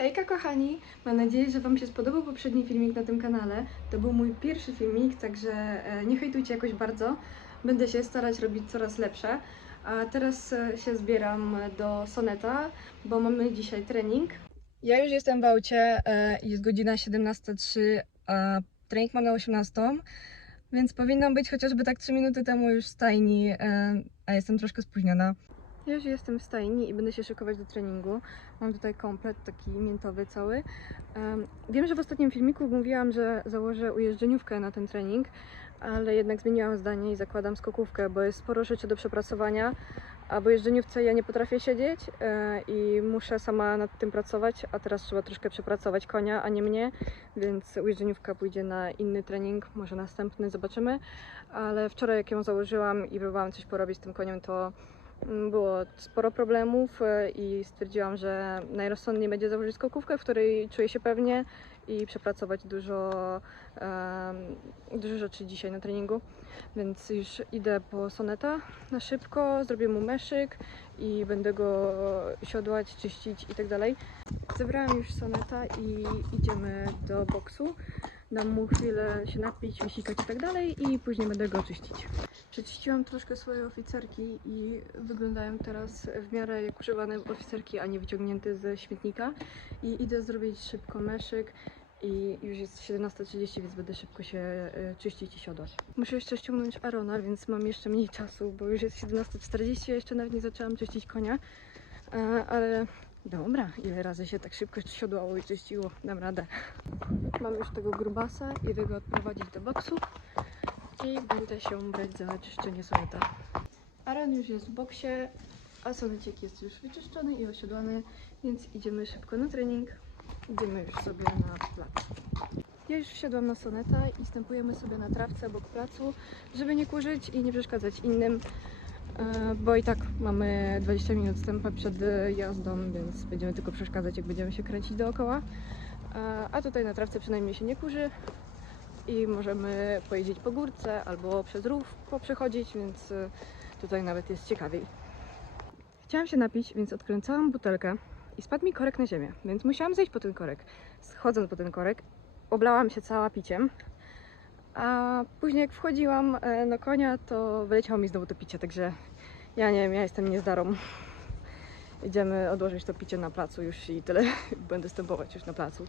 Hejka kochani! Mam nadzieję, że Wam się spodobał poprzedni filmik na tym kanale. To był mój pierwszy filmik, także e, nie hejtujcie jakoś bardzo. Będę się starać robić coraz lepsze. A teraz e, się zbieram do soneta, bo mamy dzisiaj trening. Ja już jestem w aucie, e, jest godzina 17.03, a trening mam na 18.00, więc powinnam być chociażby tak 3 minuty temu już w stajni, a jestem troszkę spóźniona. Ja już jestem w stajni i będę się szykować do treningu. Mam tutaj komplet taki miętowy cały. Em, Wiem, że w ostatnim filmiku mówiłam, że założę ujeżdżeniówkę na ten trening, ale jednak zmieniłam zdanie i zakładam skokówkę, bo jest sporo rzeczy do przepracowania, a w ujeżdżeniówce ja nie potrafię siedzieć e, i muszę sama nad tym pracować, a teraz trzeba troszkę przepracować konia, a nie mnie, więc ujeżdżeniówka pójdzie na inny trening, może następny, zobaczymy. Ale wczoraj jak ją założyłam i próbowałam coś porobić z tym koniem, to Było sporo problemów e, i stwierdziłam, że najrozsądniej będzie założyć skokówkę, w której czuję się pewnie i przepracować dużo, dużo rzeczy dzisiaj na treningu. Więc już idę po soneta na szybko, zrobię mu meszyk i będę go siodłać, czyścić i tak. Zebrałam już soneta i idziemy do boksu. Dam mu chwilę się napić, wysikać i tak i później będę go czyścić. Przeczyściłam troszkę swoje oficerki i wyglądają teraz w miarę jak używane oficerki, a nie wyciągnięte ze śmietnika. I idę zrobić szybko meszyk i już jest 17.30, więc będę szybko się e, czyścić i siodać. Muszę jeszcze ściągnąć Arona, więc mam jeszcze mniej czasu, bo już jest 17.40, a jeszcze nawet nie zaczęłam czyścić konia. E, Ale dobra, ile razy się tak szybko siodłało i czyściło, dam radę. Mam już tego grubasa, idę go odprowadzić do boksu i będę się brać za czyszczenie soneta. Aaron już jest w boksie, a sonecik jest już wyczyszczony i osiodłany, więc idziemy szybko na trening. Idziemy już sobie na plac. Ja już wsiadłam na soneta i stępujemy sobie na trawce obok placu, żeby nie kurzyć i nie przeszkadzać innym, e, bo i tak mamy 20 minut wstępu przed jazdą, więc będziemy tylko przeszkadzać, jak będziemy się kręcić dookoła. E, A tutaj na trawce przynajmniej się nie kurzy, i możemy pojeździć po górce albo przez rów poprzechodzić, więc y, tutaj nawet jest ciekawiej. Chciałam się napić, więc odkręcałam butelkę i spadł mi korek na ziemię, więc musiałam zejść po ten korek. Schodząc po ten korek, oblałam się cała piciem, a później jak wchodziłam e, na konia, to wyleciało mi znowu to picie, także ja nie wiem, ja jestem niezdarą. Idziemy odłożyć to picie na placu już i tyle. Będę stępować już na placu.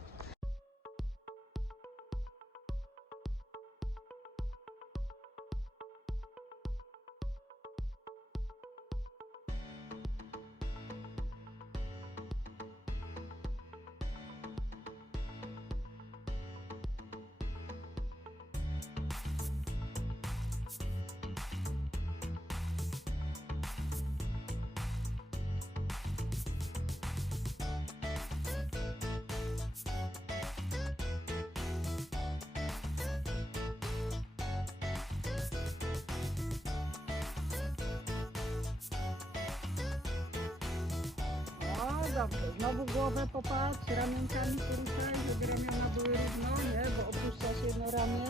Dobrze. Znowu głowę popatrz, ramionkami poruszaj, żeby ramiona były równo, nie? Bo opuszczasz jedno ramię.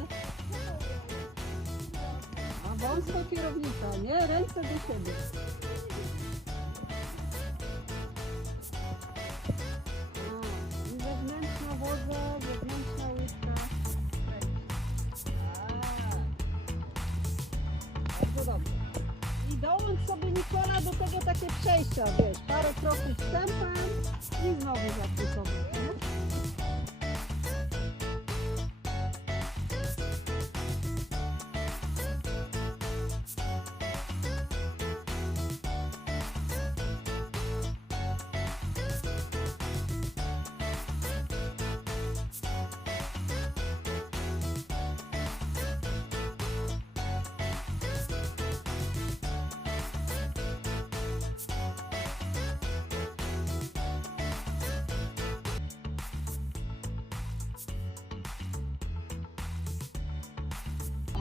A wąsko kierownica, nie? Ręce do siebie. I wewnętrzna woda, wewnętrzna łydka. A, Bardzo dobrze. I dołącz sobie Nikola do tego takie przejścia, wiesz, parę kroków wstępem i znowu za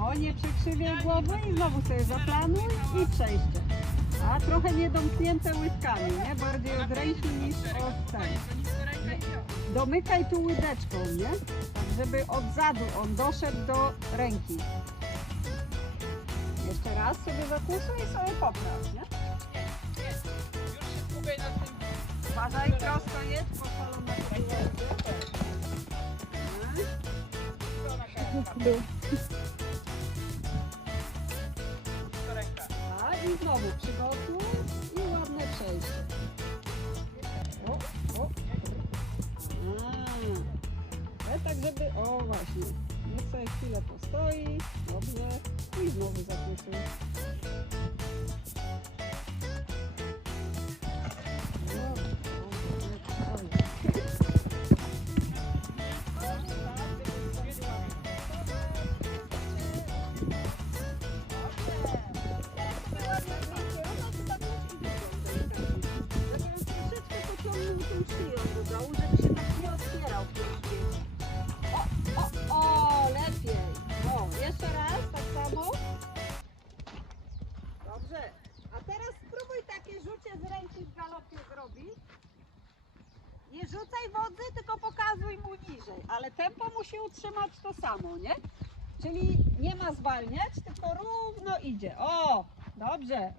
O, nie przekrzywiaj głowy i znowu sobie zaplanuj i przejście. A trochę niedomknięte łydkami, nie? Bardziej od ręki niż od tej. Domykaj tu łydeczką, nie? Tak, żeby od zadu on doszedł do ręki. Jeszcze raz sobie zakusuj i sobie popraw, nie? Nie. Już się spkaj na Uważaj, prosto jedź, poszalona to było. I znowu przygotuj i ładne przejście. O, o. A, ale tak żeby, o właśnie, niech sobie chwilę postoi, dobrze, i znowu zakusuj. Utrzymać to samo, nie? Czyli nie ma zwalniać, tylko równo idzie. O, dobrze.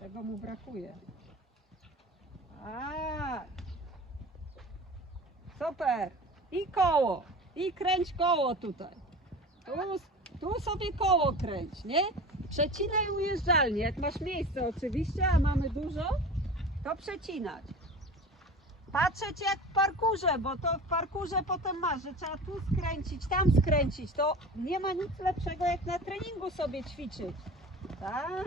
Tego mu brakuje. Tak. Super. I koło. I kręć koło tutaj. Tu, tu sobie koło kręć, nie? Przecinaj ujeżdżalnie. Jak masz miejsce oczywiście, a mamy dużo, to przecinać. Patrzeć jak w parkurze, bo to w parkurze potem masz, że trzeba tu skręcić, tam skręcić. To nie ma nic lepszego jak na treningu sobie ćwiczyć. Tak.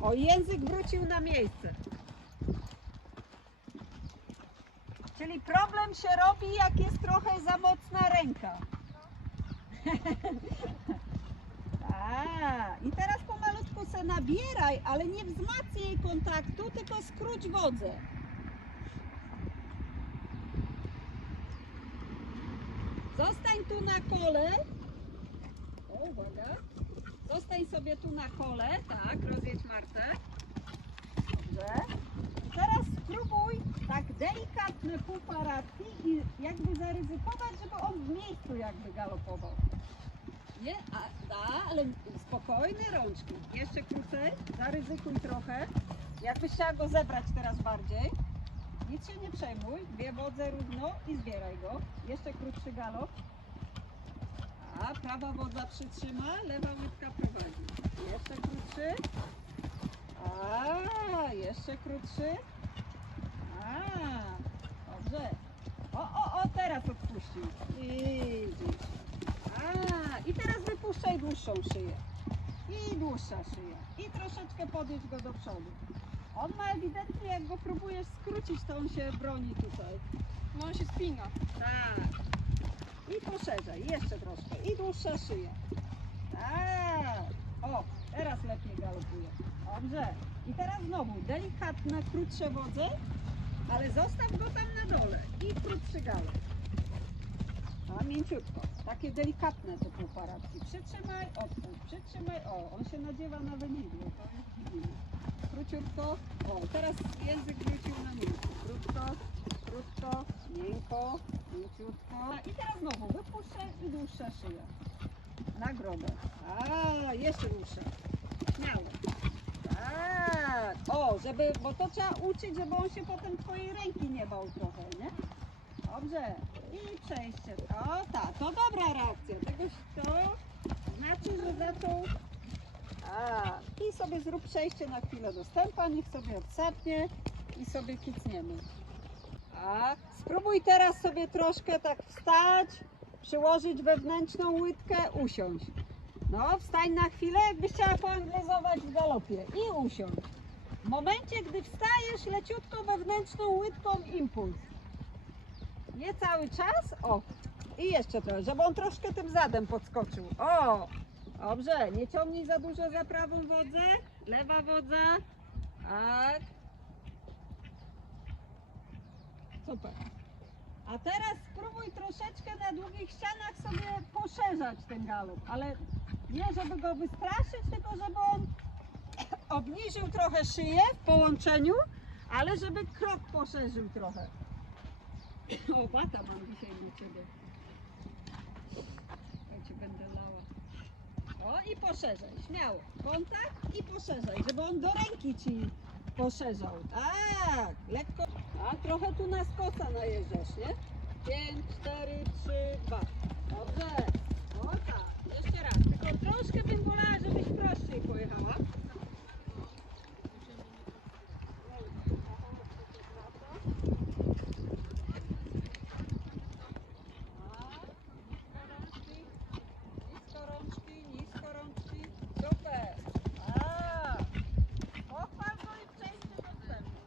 O, język wrócił na miejsce. Czyli problem się robi, jak jest trochę za mocna ręka. A, I teraz pomalutku se nabieraj, ale nie wzmacnij kontaktu, tylko skróć wodzę. Zostań tu na kole. O, uwaga. Zostań sobie tu na kole. Tak, rozjedź Martę. Dobrze. Teraz spróbuj tak delikatne półparadki i jakby zaryzykować, żeby on w miejscu jakby galopował. Nie? A, da, ale spokojne rączki. Jeszcze krócej. Zaryzykuj trochę. Jakbyś chciała go zebrać teraz bardziej. Nic się nie przejmuj. Dwie wodze równo i zbieraj go. Jeszcze krótszy galop. A, prawa wodza przytrzyma, lewa łydka prowadzi. Jeszcze krótszy. A, jeszcze krótszy. A, dobrze. O, o, o, teraz odpuścił. Widzisz. A, i teraz wypuszczaj dłuższą szyję. I dłuższa szyja. I troszeczkę podjedź go do przodu. On ma ewidentnie, jak go próbujesz skrócić, to on się broni tutaj. No on się spina. Tak. I poszerzaj, jeszcze troszkę. I dłuższa szyja. Tak. O, teraz lepiej galopuje. Dobrze. I teraz znowu delikatne, krótsze wodze, ale zostaw go tam na dole. I krótszy galop. A mięciutko. Takie delikatne to półparadki. Przytrzymaj, odpuść. Przytrzymaj. O, on się nadziewa na wędidło. To widzimy. Króciutko. O, teraz język wrócił na miękko. Krótko, krótko, miękko, mięciutko. I teraz znowu wypuszczę i dłuższa szyja. Nagrodę. A, jeszcze dłuższa. Śmiało. Tak. O, żeby, bo to trzeba uczyć, żeby on się potem twojej ręki nie bał trochę, nie? Dobrze. I przejście. O, tak, to dobra reakcja. Tegoś to znaczy, że zaczął. A, i sobie zrób przejście na chwilę do stępa, niech sobie odsapnie i sobie kicniemy. A, spróbuj teraz sobie troszkę tak wstać, przyłożyć wewnętrzną łydkę, usiąść. No, wstań na chwilę, jakbyś chciała poanglezować w galopie i usiąść. W momencie, gdy wstajesz, leciutko wewnętrzną łydką impuls. Nie cały czas, o. I jeszcze trochę, żeby on troszkę tym zadem podskoczył. O, dobrze, nie ciągnij za dużo za prawą wodzę, lewa wodza. Tak. Super. A teraz spróbuj troszeczkę na długich ścianach sobie poszerzać ten galop, ale nie żeby go wystraszyć, tylko żeby on obniżył trochę szyję w połączeniu, ale żeby krok poszerzył trochę. O, bata mam dzisiaj dla Ciebie. Ja Cię będę lała. O, i poszerzaj, śmiało. Kontakt i poszerzaj, żeby on do ręki Ci poszerzał. Tak, lekko. A trochę tu na skosa najeżdżasz, nie? 5, 4, 3, 2. Dobrze. O tak, jeszcze raz. Tylko troszkę bym wolała, żebyś prościej pojechała. Nisko rączki, nisko rączki. Super. A. Pochwal go i przejdźmy do wstępu.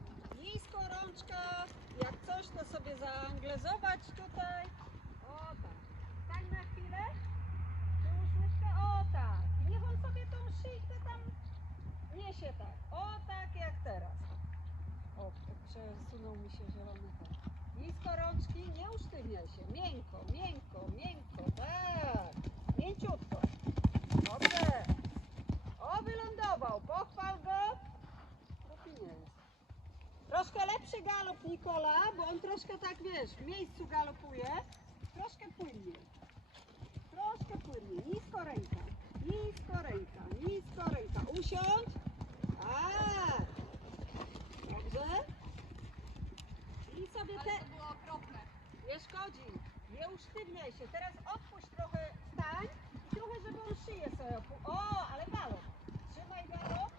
Nisko rączka. Jak coś, to sobie zaanglezować tutaj. O tak. Stań na chwilę. Przyłóż łyżkę. O tak. Niech on sobie tą szyjkę tam niesie tak. O tak jak teraz. O, przesunął mi się zielony ten. Nisko rączki, nie usztywniaj się. Miękko, miękko, miękko. Tak. Mięciutko. Dobrze. O, wylądował. Pochwal go. Troszkę lepszy galop Nikola, bo on troszkę tak, wiesz, w miejscu galopuje. Troszkę płynnie. Troszkę płynnie. Nisko ręka. Nisko ręka. Nisko ręka. Usiądź. A. Dobrze. I sobie te... to było okropne. Nie szkodzi. Nie usztywniaj się. Teraz odpuść trochę, stań i trochę, żeby on szyję sobie opu... O, ale galop. Trzymaj galop.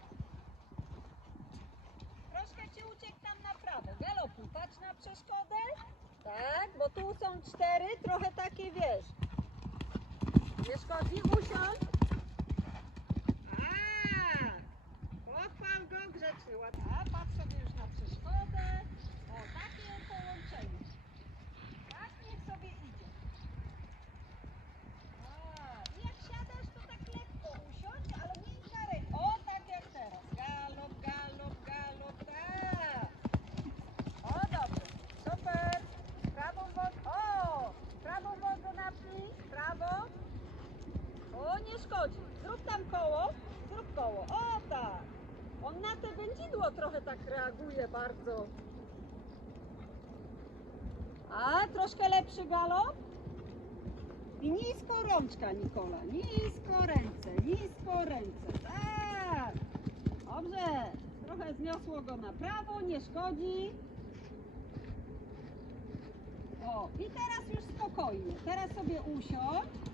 Troszkę ci uciekł tam na Patrz na przeszkodę. Tak, bo tu są cztery, trochę takie, wiesz. Nie szkodzi, usiądź. A, pochwal go grzecznie. ładnie. A, patrz sobie już na przeszkodę. O, takie połączenie. Tak, niech sobie idzie. A, i jak siadasz, to tak lekko usiądź, ale miękka ręka. O, tak jak teraz. Galop, galop, galop, tak. O, dobrze. Super. Prawą nogą. O, prawą nogą napnij. Prawo. O, nie szkodzi. Zrób tam koło. Zrób koło. O, tak. On na te wędzidło trochę tak reaguje bardzo. A, troszkę lepszy galop. I nisko rączka, Nikola. Nisko ręce, nisko ręce. Tak. Dobrze. Trochę zniosło go na prawo, nie szkodzi. O, i teraz już spokojnie. Teraz sobie usiądź.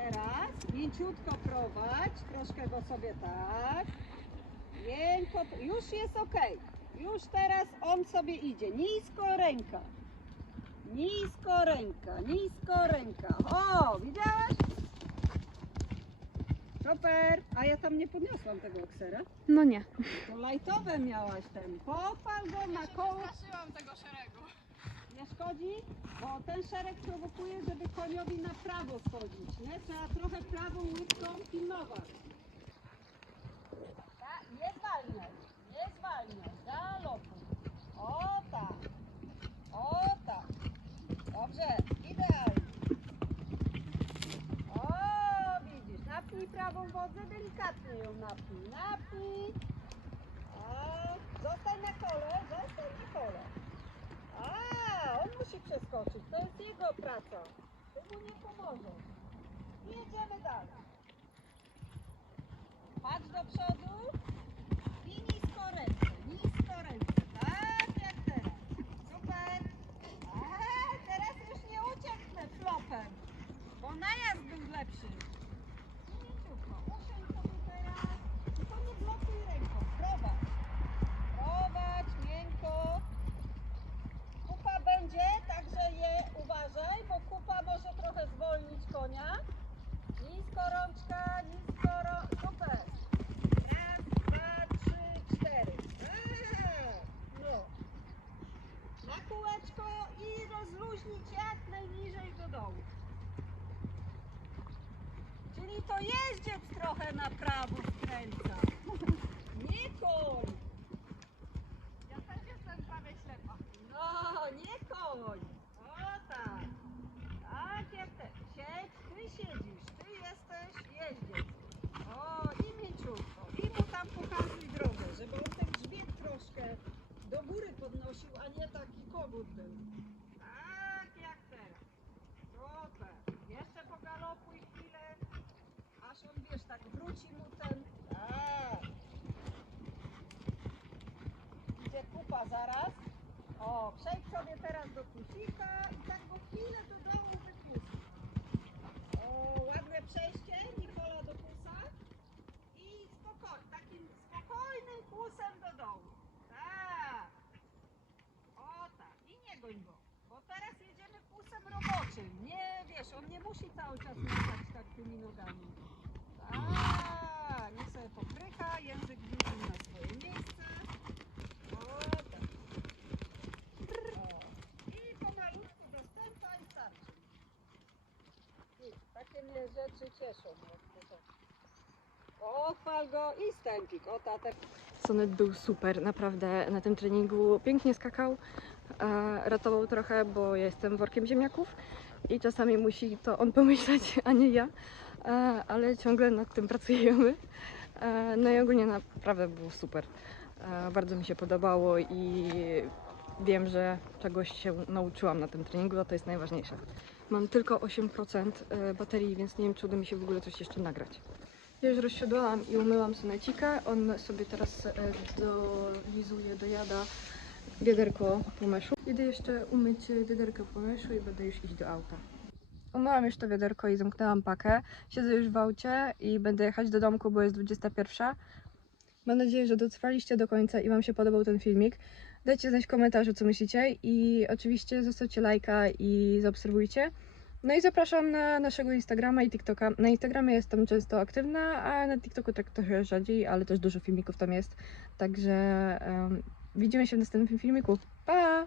Teraz mięciutko prowadź. Troszkę go sobie tak. Miękko. Już jest ok. Już teraz on sobie idzie. Nisko ręka. Nisko ręka, nisko ręka. O, widziałaś? Super. A ja tam nie podniosłam tego oksera. No nie. To lajtowe miałaś ten. Pochwal go na koło. Straszyłam tego szeregu. Nie szkodzi? Bo ten szereg prowokuje, żeby koniowi na prawo schodzić, nie? Trzeba trochę prawą łydką pilnować. Tak, nie zwalniaj, nie zwalniaj, galopuj. O tak, o tak. Dobrze, idealnie. O, widzisz, napnij prawą wodę, delikatnie ją napnij, napnij. O, zostań na kole, zostań na kole. A, on musi przeskoczyć. To jest jego praca. Ty mu nie pomoże. I jedziemy dalej. Przejdź sobie teraz do kusika i tak go chwilę do dołu wypuść. O, ładne przejście Nikola do kusa. I spokojnie, takim spokojnym kusem do dołu. Tak. O tak, i nie goń go. Bo teraz jedziemy kusem roboczym. Nie, wiesz, on nie musi cały czas latać tak tymi nogami. Tak, niech sobie popryka, język w na Mnie rzeczy cieszą. jak to- O, go i stępik. O, tatek. Sonet był super, naprawdę na tym treningu pięknie skakał. E, ratował trochę, bo ja jestem workiem ziemniaków i czasami musi to on pomyśleć, a nie ja, e, ale ciągle nad tym pracujemy. E, no i ogólnie naprawdę było super. E, bardzo mi się podobało i wiem, że czegoś się nauczyłam na tym treningu, a to jest najważniejsze. Mam tylko 8% e, baterii, więc nie wiem, czy uda mi się w ogóle coś jeszcze nagrać. Ja już rozsiodłałam i umyłam sonecika. On sobie teraz e, dolizuje, dojada wiaderko pomyszu. Idę jeszcze umyć wiaderko pomyszu i będę już iść do auta. Umyłam już to wiaderko i zamknęłam pakę. Siedzę już w aucie i będę jechać do domku, bo jest 21. Mam nadzieję, że dotrwaliście do końca i Wam się podobał ten filmik. Dajcie znać w komentarzu, co myślicie i oczywiście zostawcie lajka i zaobserwujcie. No i zapraszam na naszego Instagrama i TikToka. Na Instagramie jestem często aktywna, a na TikToku tak trochę rzadziej, ale też dużo filmików tam jest. Także em, widzimy się w następnym filmiku. Pa!